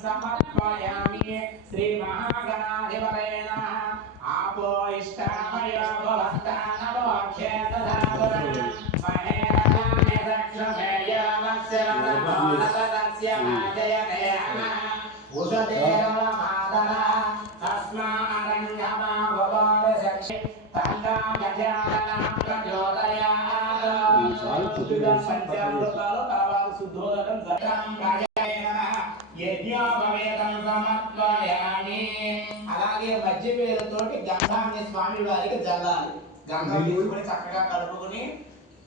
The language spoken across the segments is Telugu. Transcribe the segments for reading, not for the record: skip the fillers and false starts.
समर्पयामि श्री महागणाधिपतये नमः आपो इष्टामय भवस्तानमोक्षे तदावरणं महेरणानि दक्षमेयमस्य नमोनतस्य जयते नमः उषदेवमादर तस्मारङ्गमा भवदशक्षि तन्ना गजाननं प्रचोदयात् पंचामृताలు తర్వాత శుద్ధోదకం సకలం రాజాయ నమః యజ్ఞోపవేతం సమర్పయామి అలాగే మధ్య పేరుతోటి గంధాన్ని స్వామి వారికి జల్లాలి గంధం తీసుకొని చక్కగా కలుపుకొని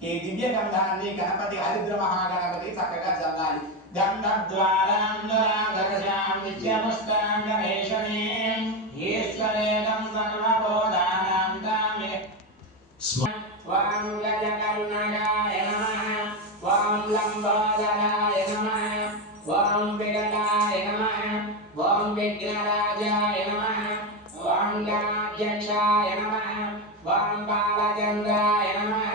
ఈ దివ్య గంధాన్ని గణపతి హరిద్ర మహాగణపతి చక్కగా జల్లాలి గంధద్వారాంగరాగరజాం నిత్యముష్టాం గణేశనే ఈశ్వరేదం సర్వబోధానాం తామే వాం గజకర్ణగాయ నమః వాం లంబోదరాయ నమః వాం వికటాయ నమః వాం విఘ్నరాజాయ నమః వాం గణాధ్యక్షాయ నమః వాం బాలచంద్రాయ నమః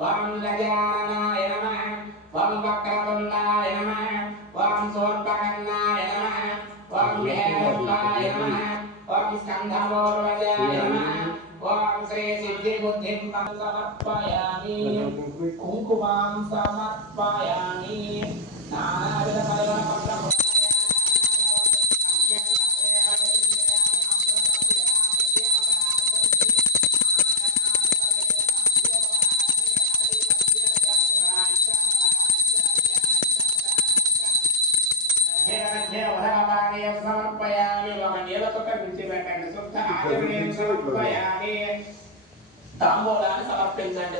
వాం గజాననాయ నమః వాం వక్రతుండాయ నమః వాం శూర్పకర్ణాయ నమః వాం హేరంబాయ నమః వాం స్కంధపూర్వజాయ నమః ఓం శ్రీ సిద్ధి బుద్ధిం సమర్పయామి కుంకుమాం సమర్పయామి నానావిధ పరిమళ పత్రం సమర్పయామి ఒక నీళ్ళతో విడిచిపెట్టండి శుద్ధ ఆచమనీయం సమర్పయామి తాంబూలాన్ని సమర్పించండి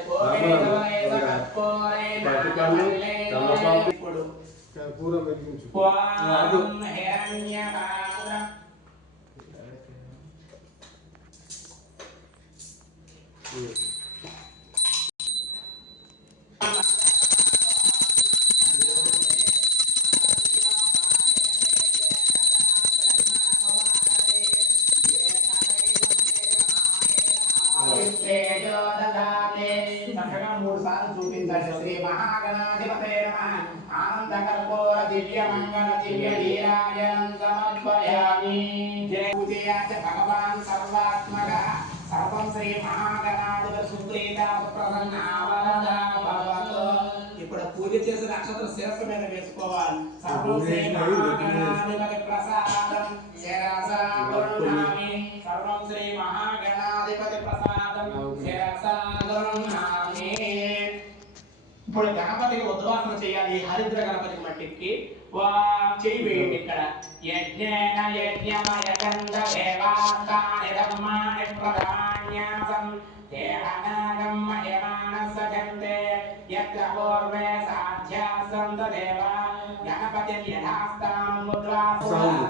మూడు సార్లు చూపించండి శ్రీ మహాగణాధిపతయే నమః ఆనంద కర్పూర దివ్య మంగళ దివ్య నీరాజనం సమర్పయామి జయ పూజయాచ భగవాన్ సర్వాత్మక సర్వం శ్రీ మహాగణాధిపతి సుప్రీత సుప్రసన్న వరద భవతు ఇప్పుడు పూజ చేసిన అక్షతలు శిరస్సు మీద వేసుకోవాలి సర్వం శ్రీ మహాగణాధిపతి ప్రసాదం శిరసా గృహామి సర్వం శ్రీ మహాగణాధిపతి ప్రసాదం శిరసా గృహామి ఇప్పుడు గణపతికి ఉద్వాసన చేయాలి హరిద్ర గణపతి మట్టికి చేయి వేయండి ఇక్కడ యజ్ఞేన యజ్ఞమయ గంధ దేవాస్తాని ధర్మాణి ప్రధాన్యాసం దేహనాగం మహిమానస గంధే యత్ర పూర్వే సాధ్యాసం తదేవ గణపతి యథాస్థానం ఉద్వాసన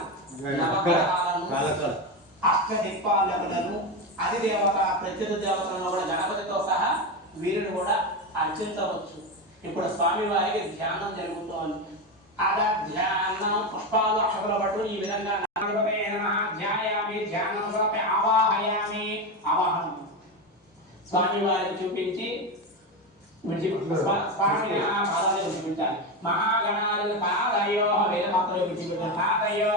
అష్టదిక్పాలకులను అధిదేవత ప్రత్యేక దేవతలను కూడా గణపతితో సహా వీరిని కూడా అర్చించవచ్చు ఇప్పుడు స్వామి వారికి ధ్యానం జరుగుతోంది అలా ధ్యానం పుష్పాలు అక్షతల పట్టు ఈ విధంగా ధ్యాయామి ధ్యానం ఆవాహయామి ఆవాహనం స్వామి వారికి చూపించి స్వామి పాదాలు చూపించాలి మహాగణాలు పాదయో వేద మాత్రం విడిచిపెట్టాలి పాదయో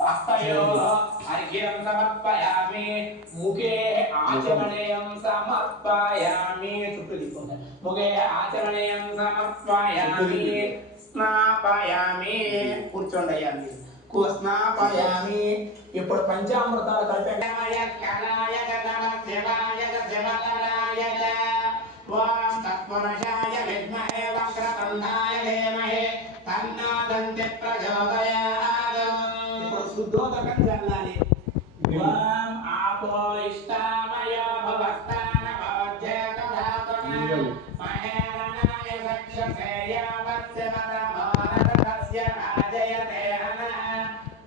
हस्तयोः अर्घ्यं समर्पयामि मुखे आचमनीयं समर्पयामि मुखे आचमनीयं समर्पयामि स्नापयामि కూర్చోండి స్నాపయామి ఇప్పుడు పంచామృతాలు కలిపేయ కళాయ గణపత్యవాయ శివకళాయ ఓం తత్పురుషాయ విద్మహే వక్రతుండాయ ధీమహి తన్నో దంతి ప్రచోదయాత్ శుద్ధోదకం జల్లాలి ఓం ఆపో ఇష్టామయ భవస్థాన భవధ్యేత ధాతున మహేరణాయ సక్షసేయావస్య మదమోనతస్య రాజయతే హనః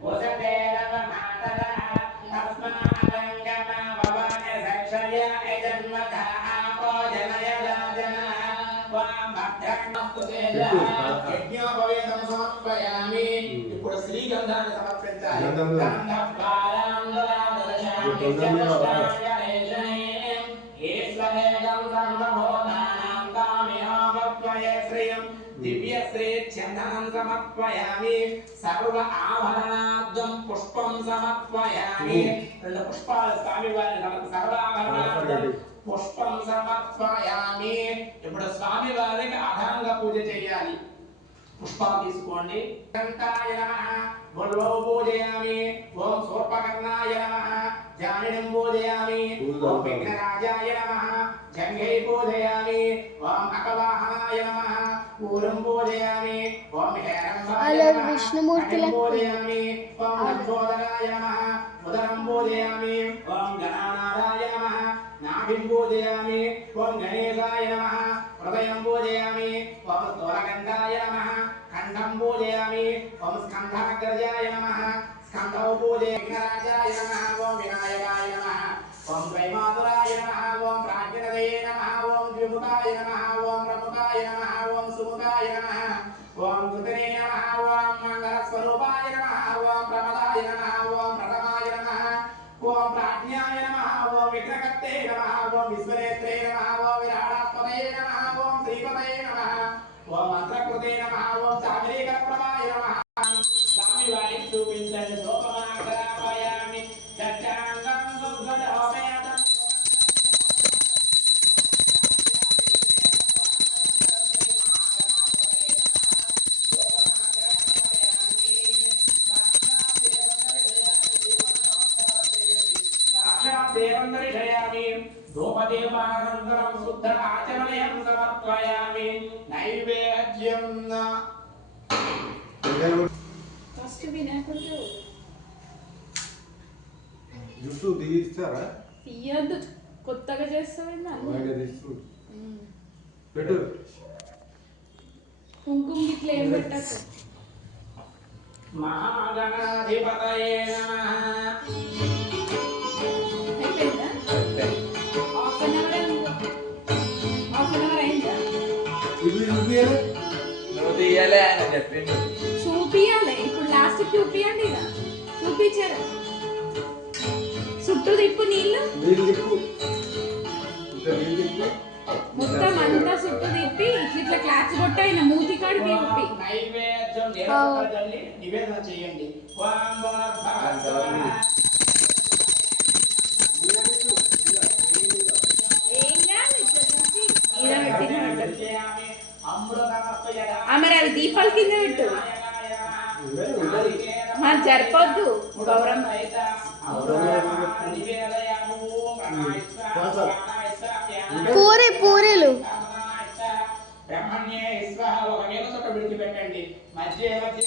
ఉసదేవ మాతర తస్మారంగమ భవన సక్షయ యజన్మత ఆపో జనయ రాజనః ఓం భద్రమస్తు యజ్ఞోపవేతం సమర్పయామి ఇప్పుడు శ్రీగంధాన్ని సమర్పించాలి దివ్య శ్రీ చందనం సమర్పయామి సర్వ ఆభరణార్థం పుష్పం సమర్పయామి రెండు పుష్పాలు స్వామి వారి సర్వ ఆభరణార్థం పుష్పం సమర్పయామి ఇప్పుడు స్వామి వారికి ఆధారంగా పూజ చేయాలి పుష్పాలు తీసుకోండి కంఠాయ నమః వల్వో పూజయామి ఓం సూర్పకర్ణాయ నమః జానినం పూజయామి ఓం విఘ్నరాజాయ నమః జంఘై పూజయామి ఓం అకవాహనాయ నమః పూరం పూజయామి ఓం హేరంబాయ నమః విష్ణుమూర్తిలకు పూజయామి ఓం లంబోదరాయ నమః ఉదరం పూజయామి ఓం గణానాథాయ నమః నాభిం పూజయామి ఓం గణేశాయ నమః హృదయం పూజయామి ఓం స్థూలకంఠాయ నమః కంఠం పూజయామి ఓం స్కంధాగ్రజాయ నమః స్కంధౌ పూజయామి విఘ్నరాజాయ నమః ఓం వినాయకాయ నమః ఓం త్రైమాతురాయ నమః ఓం ప్రాజ్ఞనదయే నమః ఓం ద్విముఖాయ నమః ఓం ప్రముఖాయ నమః ఓం సుముఖాయ నమః ఓం కృతనే నమః ఓం మంగళస్వరూపాయ నమః ఓం ప్రమదాయ నమః ఓం ప్రథమాయ నమః ఓం ప్రాజ్ఞాయ నమః ఓం విఘ్నకర్తే నమః ఓం విశ్వనేత్రే నమః ఓం విరాడాత్మనే నమః ఓం శ్రీపతయే నమః ఓం మంత్రకృతే నమః ఓం చామరీకప్రభాయ నమః స్వామి వారికి చూపించండి శోభమాగ్రాపయామి దక్షాంగం దుర్గదోపయాతం దేవం దర్శయామి ధూపదీపానంతరం శుద్ధ ఆచమనయం సమర్పయామి నైవేద్యం ఫస్ట్ వినాయకుడు జుట్టు తీస్తారా తీయద్దు కొత్తగా చేస్తావేందా పెట్టు కుంకుమ గిట్ల ఏం పెట్టకు మహాగణాధిపతయే నమః అయిపోయిందా హాఫ్ అన్ అవర్ అయిందా ఇది చూపియాలి నువ్వు తీయాలి ఆయన చెప్పిండు చూపియాలి ఇప్పుడు లాస్ట్ చూపియండి ఇక చూపించారు చుట్టూ తిప్పు నీళ్ళు నీళ్ళు తిప్పు ఇంకా నీళ్ళు తిప్పు మొత్తం అంతా చుట్టూ తిప్పి ఇట్లా క్లాచ్ కొట్ట ఆయన మూతి కాడికి తిప్పి నైవేద్యం దేవతల్లి నివేదన చేయండి ఓం భగవద్భాగవతః ఏం కాదు ఇట్లా చూసి మీద పెట్టి మరి అవి దీపాల కింద పెట్టు జరపొద్దు గౌరవం పూరీలు బ్రహ్మణ్యే స్వహ ఒక వేల చోట విడిచిపెట్టండి మధ్య మధ్య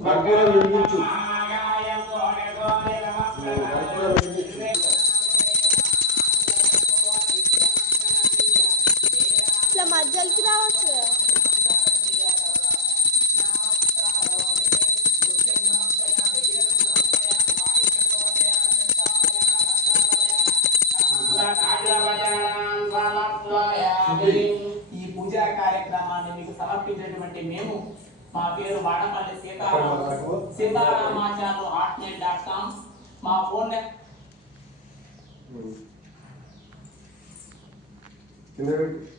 కర్పూరం వెలిగించు ఇట్లా మధ్యలోకి రావచ్చు కదా. ఈ పూజా కార్యక్రమాన్ని మీకు సమర్పించేటువంటి మేము మా పేరు వాడపల్లి సీతారామాచార్యులు hotmail.com మా ఫోన్ కింద పెట్టు